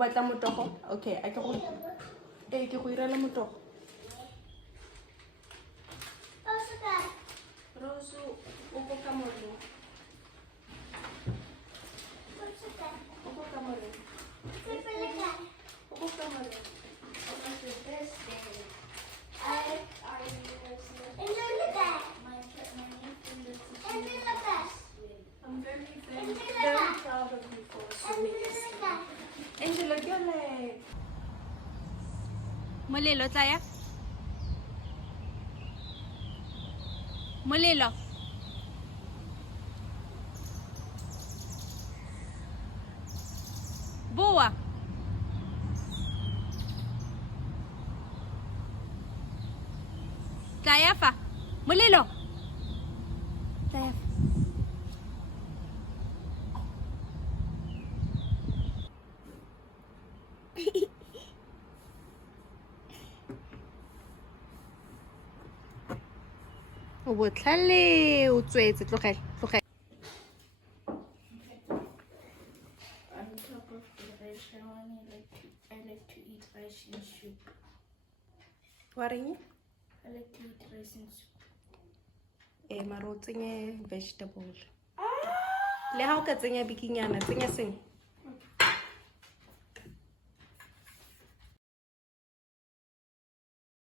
batla motogo? Okay, a ke go ke go irela motogo. Rose, o go ka moreng. O go ka moreng. O go ka moreng. I'm very proud of you for swimming yesterday. Angela, ke yone. Molelo tsaya. Molelo. Boa. Tsaya fa. Molelo. Tsaya fa. O botlhale o tswetse tlogela. On top of the rice, I like to eat rice and soup. Wa reng? I like to eat rice and soup. Mara o tsenye vegetable. Le ha o ka tsenya bikinyana, tsenya seng.